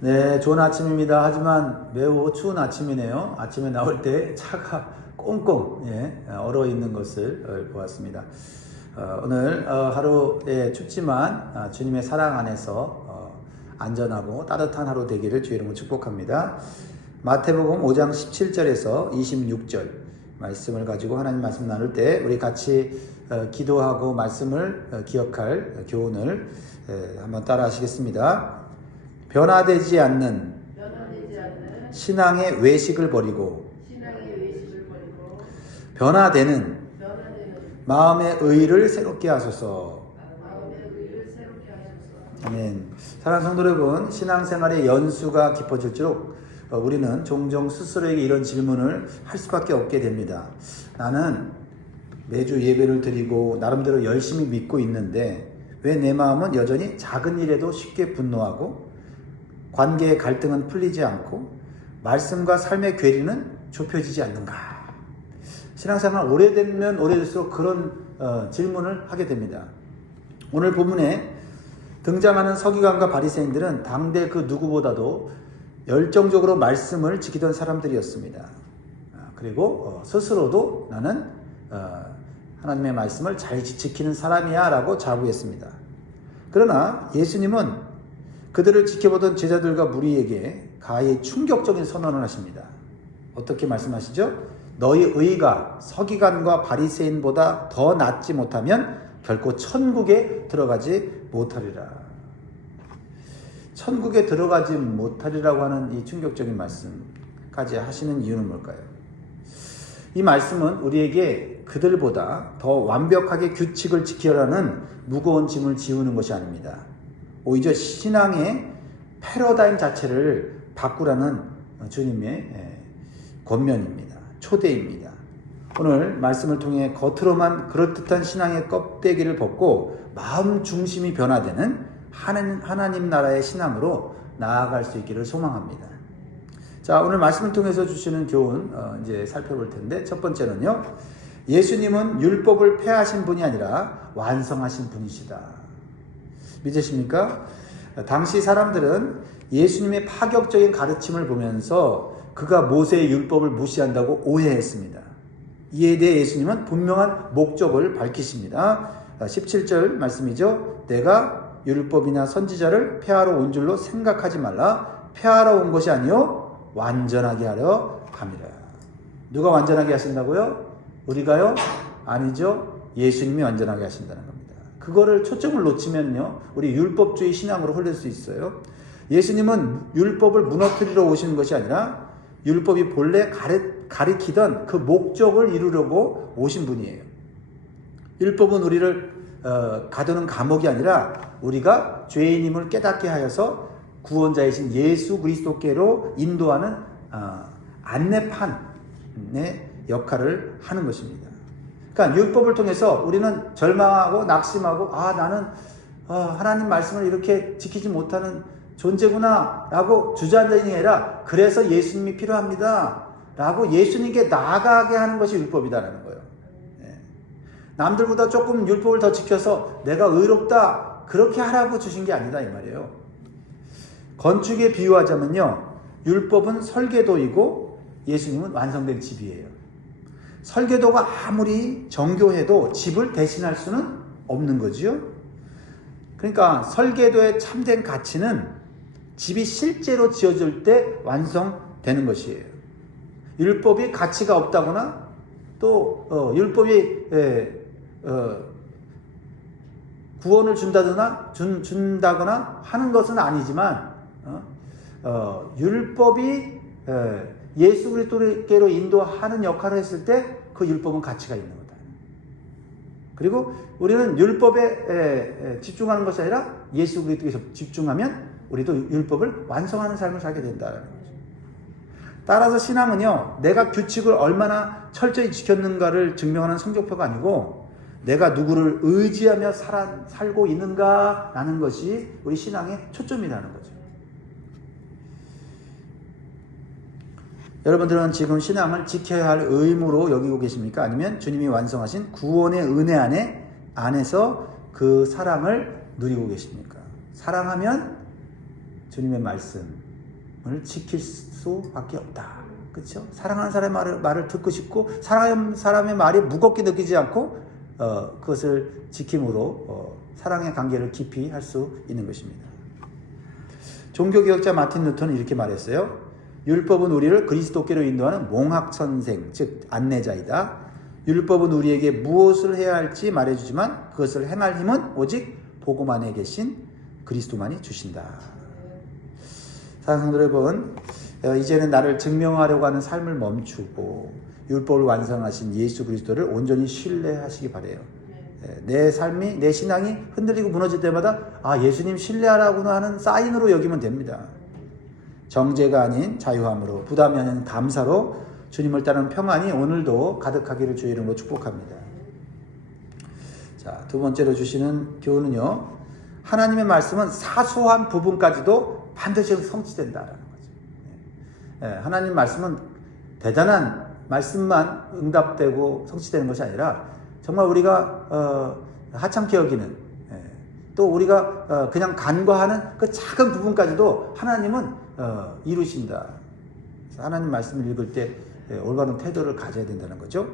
네, 좋은 아침입니다. 하지만 매우 추운 아침이네요. 아침에 나올 때 차가 꽁꽁 얼어 있는 것을 보았습니다. 오늘 하루 춥지만 주님의 사랑 안에서 안전하고 따뜻한 하루 되기를 주의 이름으로 축복합니다. 마태복음 5장 17절에서 26절 말씀을 가지고 하나님 말씀 나눌 때 우리 같이 기도하고 말씀을 기억할 교훈을 한번 따라 하시겠습니다. 변화되지 않는 신앙의 외식을 버리고 변화되는 마음의 의를 새롭게 하소서. 아멘. 사랑하는 성도 여러분, 신앙생활의 연수가 깊어질수록 우리는 종종 스스로에게 이런 질문을 할 수밖에 없게 됩니다. 나는 매주 예배를 드리고 나름대로 열심히 믿고 있는데 왜 내 마음은 여전히 작은 일에도 쉽게 분노하고 관계의 갈등은 풀리지 않고 말씀과 삶의 괴리는 좁혀지지 않는가? 신앙생활 오래되면 오래될수록 그런 질문을 하게 됩니다. 오늘 본문에 등장하는 서기관과 바리새인들은 당대 그 누구보다도 열정적으로 말씀을 지키던 사람들이었습니다. 그리고 스스로도 나는 하나님의 말씀을 잘 지키는 사람이야 라고 자부했습니다. 그러나 예수님은 그들을 지켜보던 제자들과 무리에게 가히 충격적인 선언을 하십니다. 어떻게 말씀하시죠? 너희 의가 서기관과 바리새인보다 더 낫지 못하면 결코 천국에 들어가지 못하리라. 천국에 들어가지 못하리라고 하는 이 충격적인 말씀까지 하시는 이유는 뭘까요? 이 말씀은 우리에게 그들보다 더 완벽하게 규칙을 지키라는 무거운 짐을 지우는 것이 아닙니다. 오히려 신앙의 패러다임 자체를 바꾸라는 주님의 권면입니다. 초대입니다. 오늘 말씀을 통해 겉으로만 그럴듯한 신앙의 껍데기를 벗고 마음 중심이 변화되는 하나님 나라의 신앙으로 나아갈 수 있기를 소망합니다. 자, 오늘 말씀을 통해서 주시는 교훈 이제 살펴볼 텐데, 첫 번째는요, 예수님은 율법을 폐하신 분이 아니라 완성하신 분이시다. 믿으십니까? 당시 사람들은 예수님의 파격적인 가르침을 보면서 그가 모세의 율법을 무시한다고 오해했습니다. 이에 대해 예수님은 분명한 목적을 밝히십니다. 17절 말씀이죠. 내가 율법이나 선지자를 폐하러 온 줄로 생각하지 말라. 폐하러 온 것이 아니요 완전하게 하려 함이라. 누가 완전하게 하신다고요? 우리가요? 아니죠. 예수님이 완전하게 하신다는 겁니다. 그거를 초점을 놓치면요, 우리 율법주의 신앙으로 흘릴 수 있어요. 예수님은 율법을 무너뜨리러 오신 것이 아니라 율법이 본래 가리키던 그 목적을 이루려고 오신 분이에요. 율법은 우리를 가두는 감옥이 아니라 우리가 죄인임을 깨닫게 하여서 구원자이신 예수 그리스도께로 인도하는 안내판의 역할을 하는 것입니다. 그러니까 율법을 통해서 우리는 절망하고 낙심하고 나는 하나님 말씀을 이렇게 지키지 못하는 존재구나 라고 주저앉는 게 아니라 그래서 예수님이 필요합니다 라고 예수님께 나아가게 하는 것이 율법이다라는 거예요. 남들보다 조금 율법을 더 지켜서 내가 의롭다 그렇게 하라고 주신 게 아니다 이 말이에요. 건축에 비유하자면요, 율법은 설계도이고 예수님은 완성된 집이에요. 설계도가 아무리 정교해도 집을 대신할 수는 없는 거지요. 그러니까 설계도의 참된 가치는 집이 실제로 지어질 때 완성되는 것이에요. 율법이 가치가 없다거나 또 율법이 구원을 준다거나 하는 것은 아니지만 율법이 예수 그리스도께로 인도하는 역할을 했을 때 그 율법은 가치가 있는 거다. 그리고 우리는 율법에 집중하는 것이 아니라 예수 그리스도에 집중하면 우리도 율법을 완성하는 삶을 살게 된다는 거죠. 따라서 신앙은요, 내가 규칙을 얼마나 철저히 지켰는가를 증명하는 성적표가 아니고 내가 누구를 의지하며 살고 있는가라는 것이 우리 신앙의 초점이라는 거죠. 여러분들은 지금 신앙을 지켜야 할 의무로 여기고 계십니까? 아니면 주님이 완성하신 구원의 은혜 안에서 그 사랑을 누리고 계십니까? 사랑하면 주님의 말씀, 지킬 수밖에 없다. 그렇죠? 사랑하는 사람의 말을 듣고 싶고 사랑하는 사람의 말이 무겁게 느끼지 않고 그것을 지킴으로 사랑의 관계를 깊이 할 수 있는 것입니다. 종교개혁자 마틴 루터는 이렇게 말했어요. 율법은 우리를 그리스도께로 인도하는 몽학선생, 즉 안내자이다. 율법은 우리에게 무엇을 해야 할지 말해주지만 그것을 행할 힘은 오직 복음 안에 계신 그리스도만이 주신다. 사랑하는 성도 여러분, 이제는 나를 증명하려고 하는 삶을 멈추고 율법을 완성하신 예수 그리스도를 온전히 신뢰하시기 바라요. 내 삶이, 내 신앙이 흔들리고 무너질 때마다 예수님 신뢰하라고 하는 사인으로 여기면 됩니다. 정죄가 아닌 자유함으로, 부담이 아닌 감사로 주님을 따르는 평안이 오늘도 가득하기를 주의 이름으로 축복합니다. 자, 두 번째로 주시는 교훈은요, 하나님의 말씀은 사소한 부분까지도 반드시 성취된다라는 거죠. 하나님 말씀은 대단한 말씀만 응답되고 성취되는 것이 아니라 정말 우리가 하찮게 여기는, 또 우리가 그냥 간과하는 그 작은 부분까지도 하나님은 이루신다. 하나님 말씀을 읽을 때 올바른 태도를 가져야 된다는 거죠.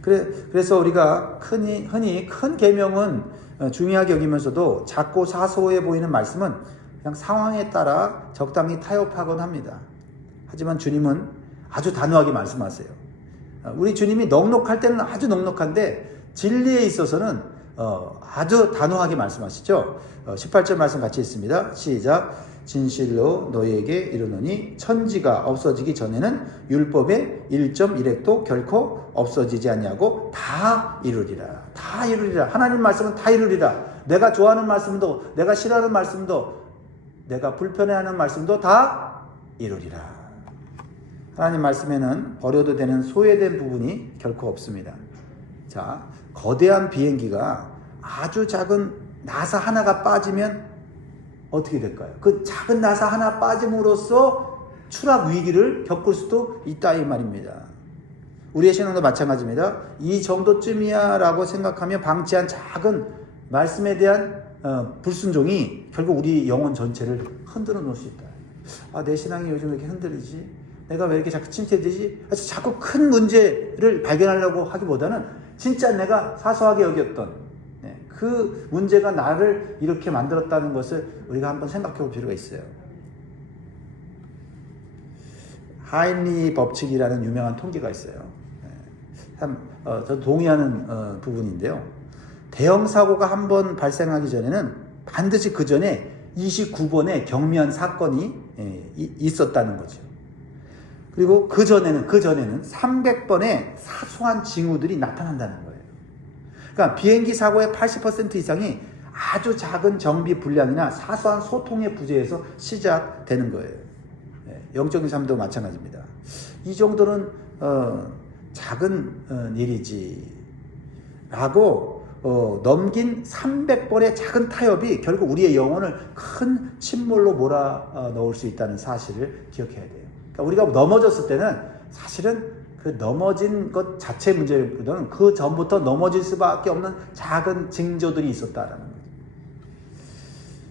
그래서 우리가 흔히 큰 계명은 중요하게 여기면서도 작고 사소해 보이는 말씀은 그냥 상황에 따라 적당히 타협하곤 합니다. 하지만 주님은 아주 단호하게 말씀하세요. 우리 주님이 넉넉할 때는 아주 넉넉한데 진리에 있어서는 아주 단호하게 말씀하시죠. 18절 말씀 같이 읽습니다. 시작. 진실로 너희에게 이르노니 천지가 없어지기 전에는 율법의 1.1획도 결코 없어지지 아니하고 다 이루리라. 다 이루리라. 하나님 말씀은 다 이루리라. 내가 좋아하는 말씀도, 내가 싫어하는 말씀도, 내가 불편해하는 말씀도 다 이루리라. 하나님 말씀에는 버려도 되는 소외된 부분이 결코 없습니다. 자, 거대한 비행기가 아주 작은 나사 하나가 빠지면 어떻게 될까요? 그 작은 나사 하나 빠짐으로써 추락 위기를 겪을 수도 있다 이 말입니다. 우리의 신앙도 마찬가지입니다. 이 정도쯤이야 라고 생각하며 방치한 작은 말씀에 대한 불순종이 결국 우리 영혼 전체를 흔들어 놓을 수 있다. 내 신앙이 요즘 왜 이렇게 흔들리지? 내가 왜 이렇게 자꾸 침체되지? 자꾸 큰 문제를 발견하려고 하기보다는 진짜 내가 사소하게 여겼던 그 문제가 나를 이렇게 만들었다는 것을 우리가 한번 생각해 볼 필요가 있어요. 하인리 법칙이라는 유명한 통계가 있어요. 참 저도 동의하는 부분인데요. 대형 사고가 한번 발생하기 전에는 반드시 그 전에 29번의 경미한 사건이 있었다는 거죠. 그리고 그 전에는 300번의 사소한 징후들이 나타난다는 거예요. 그러니까 비행기 사고의 80% 이상이 아주 작은 정비 불량이나 사소한 소통의 부재에서 시작되는 거예요. 영적인 삶도 마찬가지입니다. 이 정도는 작은 일이지 라고 넘긴 300번의 작은 타협이 결국 우리의 영혼을 큰 침몰로 몰아넣을 수 있다는 사실을 기억해야 돼요. 그러니까 우리가 넘어졌을 때는 사실은 그 넘어진 것 자체 문제보다는 그 전부터 넘어질 수밖에 없는 작은 징조들이 있었다라는 거죠.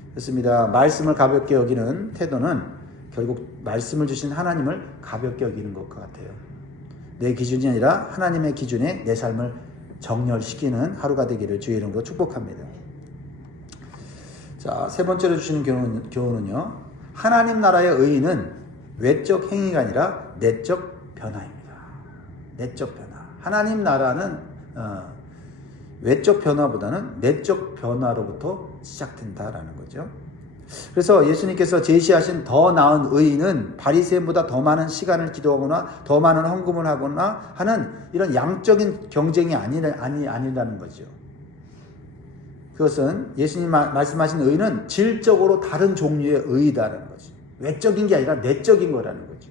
그렇습니다. 말씀을 가볍게 여기는 태도는 결국 말씀을 주신 하나님을 가볍게 여기는 것 같아요. 내 기준이 아니라 하나님의 기준에 내 삶을 정렬시키는 하루가 되기를 주의 이름으로 축복합니다. 자, 세 번째로 주시는 교훈은요. 하나님 나라의 의의는 외적 행위가 아니라 내적 변화입니다. 내적 변화. 하나님 나라는 외적 변화보다는 내적 변화로부터 시작된다라는 거죠. 그래서 예수님께서 제시하신 더 나은 의의는 바리새인보다 더 많은 시간을 기도하거나 더 많은 헌금을 하거나 하는 이런 양적인 경쟁이 아니라는 거죠. 그것은 예수님 말씀하신 의의는 질적으로 다른 종류의 의의다라는 거죠. 외적인 게 아니라 내적인 거라는 거죠.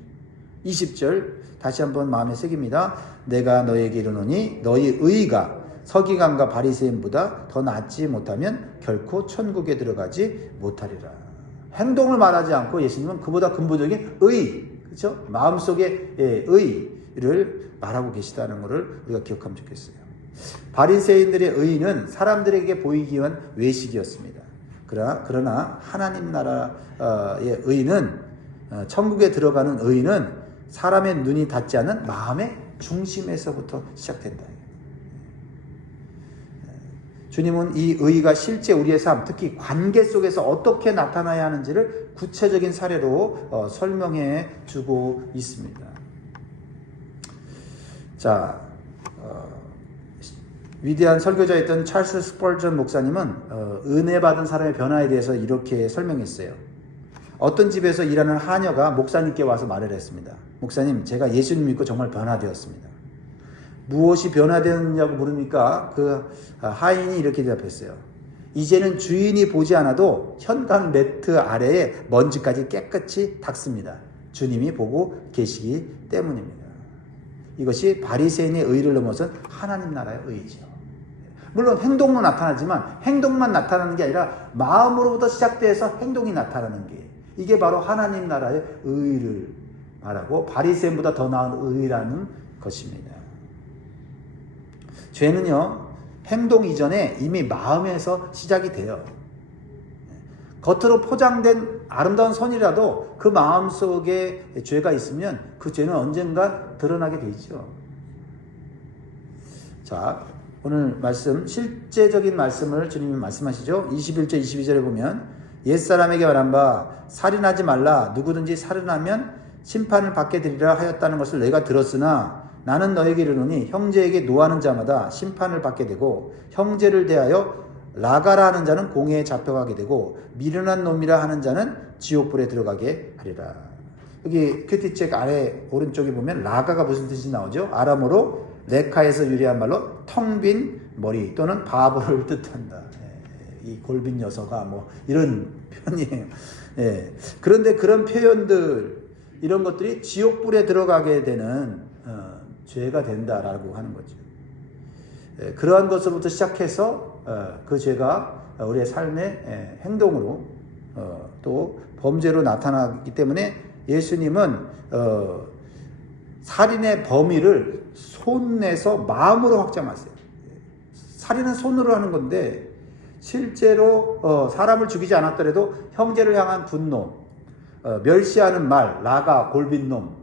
20절 다시 한번 마음에 새깁니다. 내가 너에게 이르노니 너희 의의가 서기관과 바리새인보다 더 낫지 못하면 결코 천국에 들어가지 못하리라. 행동을 말하지 않고 예수님은 그보다 근본적인 의의, 그렇죠? 마음속의 의의를 말하고 계시다는 것을 우리가 기억하면 좋겠어요. 바리새인들의 의의는 사람들에게 보이기 위한 외식이었습니다. 그러나 하나님 나라의 의는, 천국에 들어가는 의는 사람의 눈이 닿지 않는 마음의 중심에서부터 시작된다. 주님은 이 의가 실제 우리의 삶, 특히 관계 속에서 어떻게 나타나야 하는지를 구체적인 사례로 설명해 주고 있습니다. 자, 위대한 설교자였던 찰스 스펄전 목사님은 은혜 받은 사람의 변화에 대해서 이렇게 설명했어요. 어떤 집에서 일하는 하녀가 목사님께 와서 말을 했습니다. 목사님, 제가 예수님 믿고 정말 변화되었습니다. 무엇이 변화되었냐고 물으니까 그 하인이 이렇게 대답했어요. 이제는 주인이 보지 않아도 현관 매트 아래에 먼지까지 깨끗이 닦습니다. 주님이 보고 계시기 때문입니다. 이것이 바리새인의 의를 넘어선 하나님 나라의 의죠. 물론 행동으로 나타나지만 행동만 나타나는 게 아니라 마음으로부터 시작돼서 행동이 나타나는 게, 이게 바로 하나님 나라의 의를 말하고 바리새인보다 더 나은 의라는 것입니다. 죄는요, 행동 이전에 이미 마음에서 시작이 돼요. 겉으로 포장된 아름다운 선이라도 그 마음속에 죄가 있으면 그 죄는 언젠가 드러나게 돼 있죠. 자, 오늘 말씀, 실제적인 말씀을 주님이 말씀하시죠. 21절 22절에 보면 옛사람에게 말한 바 살인하지 말라, 누구든지 살인하면 심판을 받게 되리라 하였다는 것을 내가 들었으나 나는 너에게 이르노니 형제에게 노하는 자마다 심판을 받게 되고 형제를 대하여 라가라 하는 자는 공회에 잡혀가게 되고 미련한 놈이라 하는 자는 지옥불에 들어가게 하리라. 여기 큐티책 아래 오른쪽에 보면 라가가 무슨 뜻이 나오죠? 아람어로 레카에서 유래한 말로 텅 빈 머리 또는 바보를 뜻한다. 이 골빈 녀석아 뭐 이런 표현이에요. 그런데 그런 표현들, 이런 것들이 지옥불에 들어가게 되는 죄가 된다라고 하는 거죠. 그러한 것으로부터 시작해서 그 죄가 우리의 삶의 행동으로 또 범죄로 나타나기 때문에 예수님은 살인의 범위를 손에서 마음으로 확장하세요. 살인은 손으로 하는 건데 실제로 사람을 죽이지 않았더라도 형제를 향한 분노, 멸시하는 말, 라가, 골빈 놈,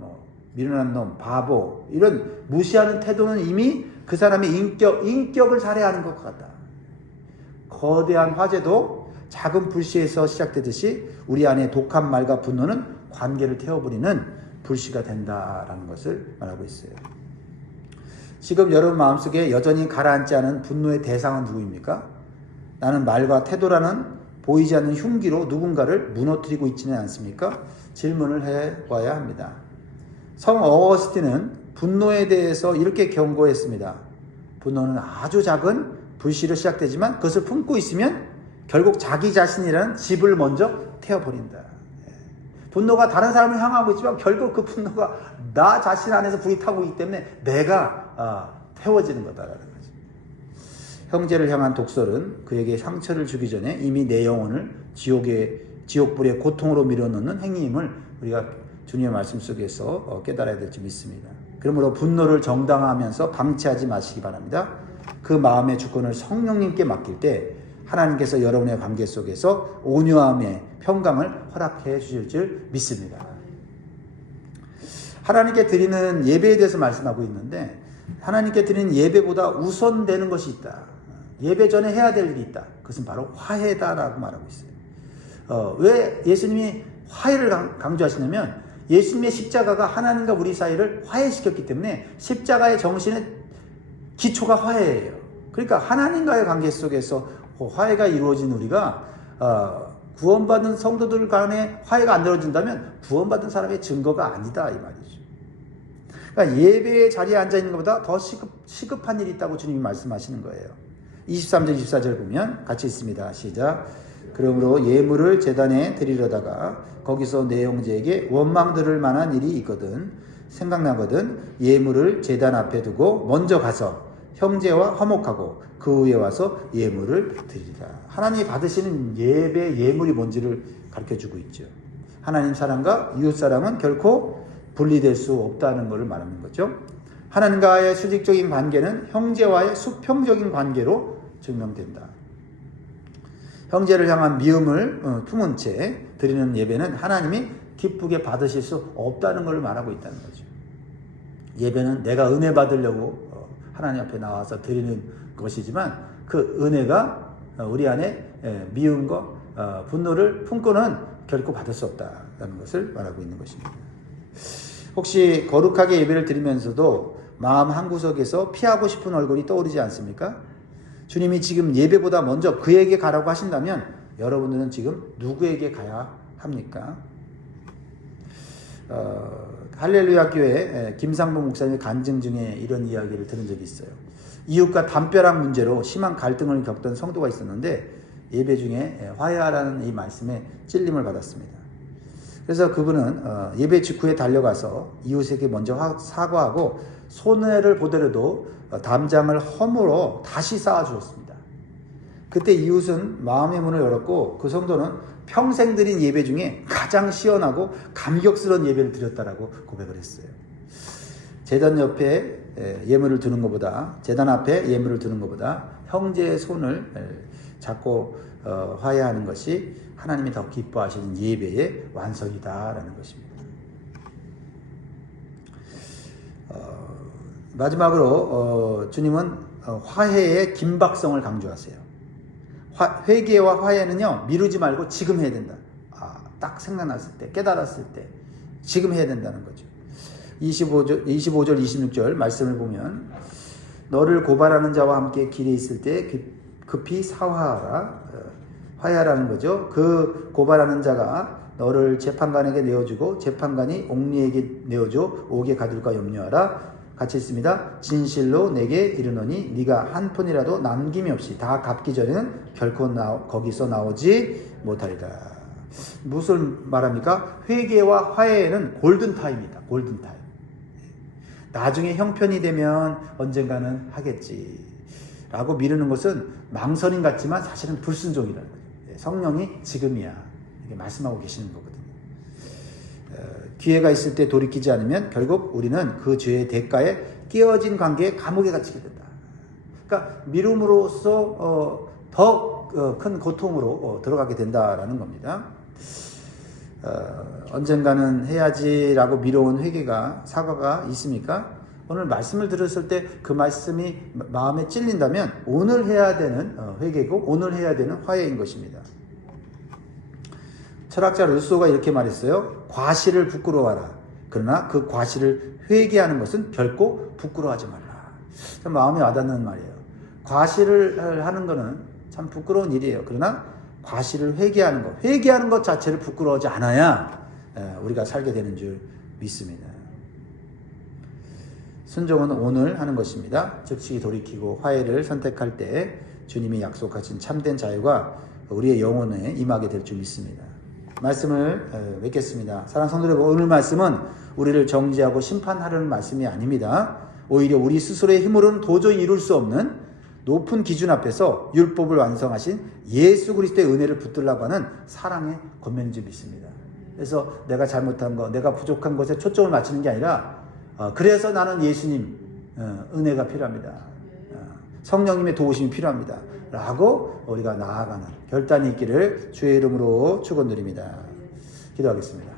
미련한 놈, 바보, 이런 무시하는 태도는 이미 그 사람의 인격을 살해하는 것 같다. 거대한 화재도 작은 불씨에서 시작되듯이 우리 안에 독한 말과 분노는 관계를 태워버리는 불씨가 된다라는 것을 말하고 있어요. 지금 여러분 마음속에 여전히 가라앉지 않은 분노의 대상은 누구입니까? 나는 말과 태도라는 보이지 않는 흉기로 누군가를 무너뜨리고 있지는 않습니까? 질문을 해봐야 합니다. 성 어거스틴은 분노에 대해서 이렇게 경고했습니다. 분노는 아주 작은 불씨로 시작되지만 그것을 품고 있으면 결국 자기 자신이라는 집을 먼저 태워버린다. 분노가 다른 사람을 향하고 있지만 결국 그 분노가 나 자신 안에서 불이 타고 있기 때문에 내가 태워지는 거다라는 거죠. 형제를 향한 독설은 그에게 상처를 주기 전에 이미 내 영혼을 지옥불의 고통으로 밀어넣는 행위임을 우리가 주님의 말씀 속에서 깨달아야 될지 믿습니다. 그러므로 분노를 정당화하면서 방치하지 마시기 바랍니다. 그 마음의 주권을 성령님께 맡길 때 하나님께서 여러분의 관계 속에서 온유함의 평강을 허락해 주실 줄 믿습니다. 하나님께 드리는 예배에 대해서 말씀하고 있는데 하나님께 드리는 예배보다 우선되는 것이 있다. 예배 전에 해야 될 일이 있다. 그것은 바로 화해다라고 말하고 있어요. 왜 예수님이 화해를 강조하시냐면 예수님의 십자가가 하나님과 우리 사이를 화해시켰기 때문에 십자가의 정신의 기초가 화해예요. 그러니까 하나님과의 관계 속에서 화해가 이루어진 우리가 구원받은 성도들 간에 화해가 안 이루어진다면 구원받은 사람의 증거가 아니다 이 말이죠. 그러니까 예배의 자리에 앉아있는 것보다 더 시급한 일이 있다고 주님이 말씀하시는 거예요. 23절 24절 보면 같이 있습니다. 시작. 그러므로 예물을 제단에 드리려다가 거기서 내 형제에게 원망 들을 만한 일이 있거든 생각나거든 예물을 제단 앞에 두고 먼저 가서 형제와 화목하고 그 후에 와서 예물을 드리라. 하나님이 받으시는 예배의 예물이 뭔지를 가르쳐주고 있죠. 하나님 사랑과 이웃 사랑은 결코 분리될 수 없다는 것을 말하는 거죠. 하나님과의 수직적인 관계는 형제와의 수평적인 관계로 증명된다. 형제를 향한 미움을 품은 채 드리는 예배는 하나님이 기쁘게 받으실 수 없다는 걸 말하고 있다는 거죠. 예배는 내가 은혜 받으려고 하나님 앞에 나와서 드리는 것이지만 그 은혜가 우리 안에 미움과 분노를 품고는 결코 받을 수 없다는 것을 말하고 있는 것입니다. 혹시 거룩하게 예배를 드리면서도 마음 한구석에서 피하고 싶은 얼굴이 떠오르지 않습니까? 주님이 지금 예배보다 먼저 그에게 가라고 하신다면 여러분들은 지금 누구에게 가야 합니까? 할렐루야 교회 김상보 목사님의 간증 중에 이런 이야기를 들은 적이 있어요. 이웃과 담벼락 문제로 심한 갈등을 겪던 성도가 있었는데 예배 중에 화해하라는 이 말씀에 찔림을 받았습니다. 그래서 그분은 예배 직후에 달려가서 이웃에게 먼저 사과하고 손해를 보더라도 담장을 허물어 다시 쌓아주었습니다. 그때 이웃은 마음의 문을 열었고 그 성도는 평생 드린 예배 중에 가장 시원하고 감격스러운 예배를 드렸다라고 고백을 했어요. 제단 옆에 예물을 두는 것보다, 제단 앞에 예물을 두는 것보다 형제의 손을 잡고 화해하는 것이 하나님이 더 기뻐하시는 예배의 완성이다라는 것입니다. 마지막으로 주님은 화해의 긴박성을 강조하세요. 회개와 화해는요, 미루지 말고 지금 해야 된다. 딱 생각났을 때, 깨달았을 때 지금 해야 된다는 거죠. 25절, 26절 말씀을 보면 너를 고발하는 자와 함께 길에 있을 때 급히 사화하라. 화해하라는 거죠. 그 고발하는 자가 너를 재판관에게 내어주고 재판관이 옥리에게 내어줘 옥에 가둘까 염려하라. 같이 있습니다. 진실로 내게 이르노니 네가 한 푼이라도 남김이 없이 다 갚기 전에는 결코 거기서 나오지 못하리라. 무엇을 말합니까? 회개와 화해는 골든타임이다. 골든타임. 나중에 형편이 되면 언젠가는 하겠지 라고 미루는 것은 망설임 같지만 사실은 불순종이라는 거죠. 성령이 지금이야 이렇게 말씀하고 계시는 거거든요. 기회가 있을 때 돌이키지 않으면 결국 우리는 그 죄의 대가에 끼어진 관계에 감옥에 갇히게 된다. 그러니까 미룸으로써 더 큰 고통으로 들어가게 된다라는 겁니다. 언젠가는 해야지라고 미뤄온 회개가 사과가 있습니까? 오늘 말씀을 들었을 때 그 말씀이 마음에 찔린다면 오늘 해야 되는 회개고 오늘 해야 되는 화해인 것입니다. 철학자 루소가 이렇게 말했어요. 과실을 부끄러워하라. 그러나 그 과실을 회개하는 것은 결코 부끄러워하지 말라. 참 마음에 와닿는 말이에요. 과실을 하는 것은 참 부끄러운 일이에요. 그러나 과실을 회개하는 것 자체를 부끄러워하지 않아야 우리가 살게 되는 줄 믿습니다. 순종은 오늘 하는 것입니다. 즉시 돌이키고 화해를 선택할 때 주님이 약속하신 참된 자유가 우리의 영혼에 임하게 될 줄 믿습니다. 말씀을 맺겠습니다. 사랑하는 성도 여러분, 오늘 말씀은 우리를 정죄하고 심판하려는 말씀이 아닙니다. 오히려 우리 스스로의 힘으로는 도저히 이룰 수 없는 높은 기준 앞에서 율법을 완성하신 예수 그리스도의 은혜를 붙들라고 하는 사랑의 권면인 줄 믿습니다. 그래서 내가 잘못한 것, 내가 부족한 것에 초점을 맞추는 게 아니라 그래서 나는 예수님 은혜가 필요합니다. 성령님의 도우심이 필요합니다. 라고 우리가 나아가는 결단이 있기를 주의 이름으로 축원드립니다. 기도하겠습니다.